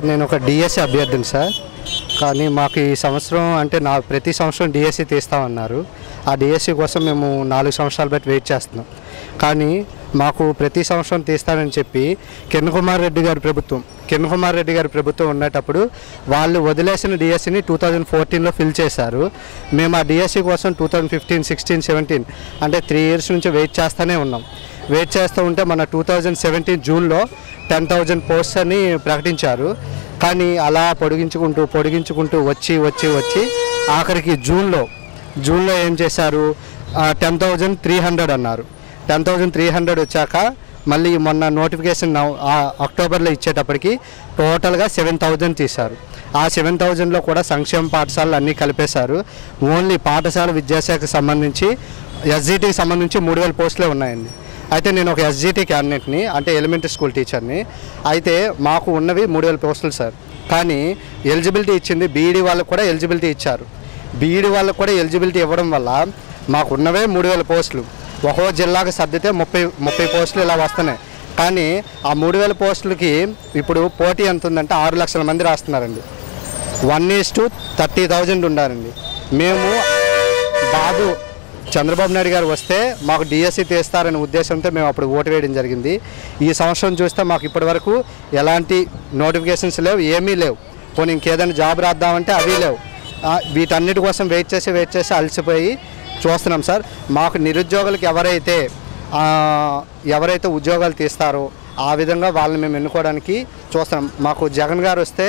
Sir నేను ఒక DSC అభ్యర్థిని సార్. కానీ మాకు ఈ సంవత్సరం అంటే ప్రతి సంవత్సరం డిఎస్సి తీస్తామన్నారు. ఆ డిఎస్సి కోసం మేము 4 సంవత్సరాలు బట్టి వెయిట్ చేస్తున్నాం. కానీ మాకు ప్రతి సంవత్సరం తీస్తానని చెప్పి కిరణ్ కుమార్ రెడ్డి గారి ప్రభుత్వం ఉండేటప్పుడు వాళ్ళు వదిలేసిన డిఎస్సిని 2014లో ఫిల్ చేశారు. మేము ఆ డిఎస్సి కోసం 2015, 16, 17 అంటే 3 years నుంచి వెయిట్ చేస్తూనే ఉన్నాం. వెయిట్ చేస్తూ ఉంటే మన 2017 జూన్లో 10,000 పోస్ట్స్ అని ప్రకటించారు. కానీ అలా పొడిగించుకుంటూ వచ్చి ఆఖరికి జూన్లో ఏం చేశారు, 10,300 అన్నారు. 10,300 వచ్చాక మళ్ళీ మొన్న నోటిఫికేషన్ అక్టోబర్లో ఇచ్చేటప్పటికి టోటల్గా 7,000 తీశారు. ఆ 7,000లో కూడా సంక్షేమ పాఠశాలలు అన్నీ కలిపేశారు. ఓన్లీ పాఠశాల విద్యాశాఖకు సంబంధించి ఎస్జిటికి సంబంధించి 3,000 పోస్టులే ఉన్నాయండి. అయితే నేను ఒక ఎస్జిటి క్యాండిడేట్ని, అంటే ఎలిమెంటరీ స్కూల్ టీచర్ని. అయితే మాకు ఉన్నవి 3,000 పోస్టులు సార్. కానీ ఎలిజిబిలిటీ ఇచ్చింది బీఈడి వాళ్ళకు కూడా ఎలిజిబిలిటీ ఇచ్చారు. బీఈడి వాళ్ళకు కూడా ఎలిజిబిలిటీ ఇవ్వడం వల్ల మాకు ఉన్నవే 3,000 పోస్టులు. ఒక్కో జిల్లాకు సర్దితే 30 పోస్టులు ఇలా వస్తున్నాయి. కానీ ఆ 3,000 పోస్టులకి ఇప్పుడు పోటీ ఎంత ఉందంటే 6 లక్షల మంది రాస్తున్నారండి. 1:30,000 ఉండాలండి. మేము బాబు చంద్రబాబు నాయుడు గారు వస్తే మాకు డిఎస్సి తీస్తారనే ఉద్దేశంతో మేము అప్పుడు ఓటు వేయడం జరిగింది. ఈ సంవత్సరం చూస్తే మాకు ఇప్పటి వరకు ఎలాంటి నోటిఫికేషన్స్ లేవు, ఏమీ లేవు. పోనీ ఇంకేదైనా జాబ్ రాద్దామంటే అవి లేవు. వీటన్నిటి కోసం వెయిట్ చేసి అలసిపోయి చూస్తున్నాం సార్. మాకు నిరుద్యోగులకు ఎవరైతే ఉద్యోగాలు తీస్తారో ఆ విధంగా వాళ్ళని మేము ఎన్నుకోవడానికి చూస్తున్నాం. మాకు జగన్ గారు వస్తే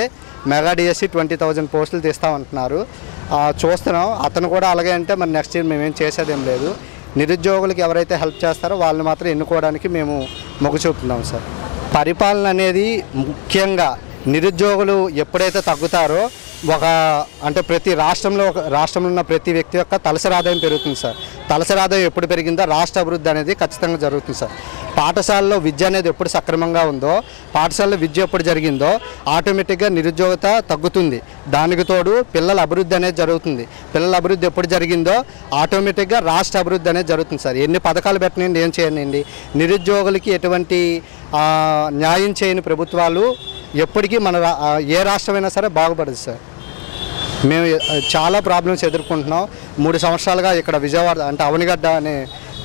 మెగా డిఎస్సి 20,000 పోస్టులు తీస్తామంటున్నారు. చూస్తున్నాం. అతను కూడా అలాగే అంటే మరి నెక్స్ట్ ఇయర్ మేమేం చేసేదేం లేదు. నిరుద్యోగులకు ఎవరైతే హెల్ప్ చేస్తారో వాళ్ళని మాత్రం ఎన్నుకోవడానికి మేము మొగ్గు చూపుతున్నాం సార్. పరిపాలన అనేది ముఖ్యంగా నిరుద్యోగులు ఎప్పుడైతే తగ్గుతారో అంటే ప్రతి రాష్ట్రంలో ఉన్న ప్రతి వ్యక్తి యొక్క తలసరి ఆదాయం పెరుగుతుంది సార్. తలసరి ఆదాయం ఎప్పుడు పెరిగిందో రాష్ట్ర అభివృద్ధి అనేది ఖచ్చితంగా జరుగుతుంది సార్. పాఠశాలలో విద్య అనేది ఎప్పుడు సక్రమంగా ఉందో, పాఠశాలలో విద్య ఎప్పుడు జరిగిందో ఆటోమేటిక్గా నిరుద్యోగత తగ్గుతుంది. దానికి తోడు పిల్లల అభివృద్ధి అనేది జరుగుతుంది. పిల్లల అభివృద్ధి ఎప్పుడు జరిగిందో ఆటోమేటిక్గా రాష్ట్ర అభివృద్ధి అనేది జరుగుతుంది సార్. ఎన్ని పథకాలు పెట్టనండి, ఏం చేయండి, నిరుద్యోగులకి ఎటువంటి న్యాయం చేయని ప్రభుత్వాలు ఎప్పటికీ ఏ రాష్ట్రమైనా సరే బాగుపడదు సార్. మేము చాలా ప్రాబ్లమ్స్ ఎదుర్కొంటున్నాం. 3 సంవత్సరాలుగా ఇక్కడ విజయవాడ అంటే అవనిగడ్డ అనే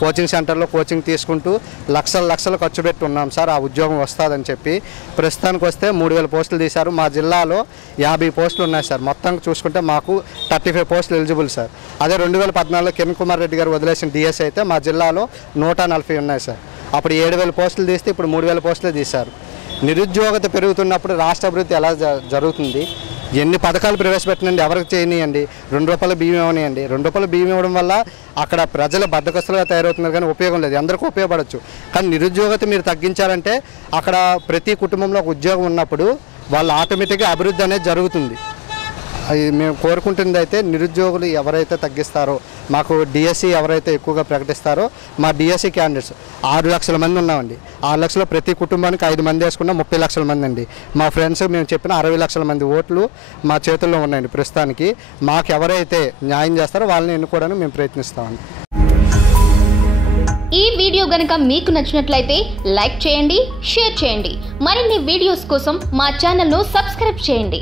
కోచింగ్ సెంటర్లో కోచింగ్ తీసుకుంటూ లక్షలు ఖర్చు పెట్టి ఉన్నాం సార్. ఆ ఉద్యోగం వస్తుందని చెప్పి ప్రస్తుతానికి వస్తే 3,000 పోస్టులు తీశారు. మా జిల్లాలో 50 పోస్టులు ఉన్నాయి సార్. మొత్తం చూసుకుంటే మాకు 35 పోస్టులు ఎలిజిబుల్ సార్. అదే 2014లో కిరణ్ కుమార్ రెడ్డి గారు వదిలేసిన డిఎస్సి అయితే మా జిల్లాలో 140 ఉన్నాయి సార్. అప్పుడు 7,000 పోస్టులు తీస్తే ఇప్పుడు 3,000 పోస్టులు తీశారు. నిరుద్యోగత పెరుగుతున్నప్పుడు రాష్ట్ర అభివృద్ధి ఎలా జరుగుతుంది? ఎన్ని పథకాలు ప్రవేశపెట్టినండి, ఎవరికి చేయనియండి. ₹2 బియ్యం ఇవ్వనియండి. ₹2 బియ్యం ఇవ్వడం వల్ల అక్కడ ప్రజలు బద్దకస్తులుగా తయారవుతున్నారు, కానీ ఉపయోగం లేదు. అందరికీ ఉపయోగపడవచ్చు. కానీ నిరుద్యోగత మీరు తగ్గించాలంటే అక్కడ ప్రతి కుటుంబంలో ఒక ఉద్యోగం ఉన్నప్పుడు వాళ్ళ ఆటోమేటిక్గా అభివృద్ధి అనేది జరుగుతుంది. మేము కోరుకుంటుంది అయితే నిరుద్యోగులు ఎవరైతే తగ్గిస్తారో, మాకు డిఎస్సి ఎవరైతే ఎక్కువగా ప్రకటిస్తారో, మా డిఎస్సి క్యాండిడేట్స్ 6 లక్షల మంది ఉన్నామండి. 6 లక్షల ప్రతి కుటుంబానికి 5 మంది వేసుకున్న 30 లక్షల మంది అండి. మా ఫ్రెండ్స్ మేము చెప్పిన 60 లక్షల మంది ఓట్లు మా చేతుల్లో ఉన్నాయండి ప్రస్తుతానికి. మాకు ఎవరైతే న్యాయం చేస్తారో వాళ్ళని ఎన్నుకోవడానికి మేము ప్రయత్నిస్తామండి. ఈ వీడియో గనుక మీకు నచ్చినట్లయితే లైక్ చేయండి, షేర్ చేయండి. మరిన్ని వీడియోస్ కోసం మా ఛానల్ను సబ్స్క్రైబ్ చేయండి.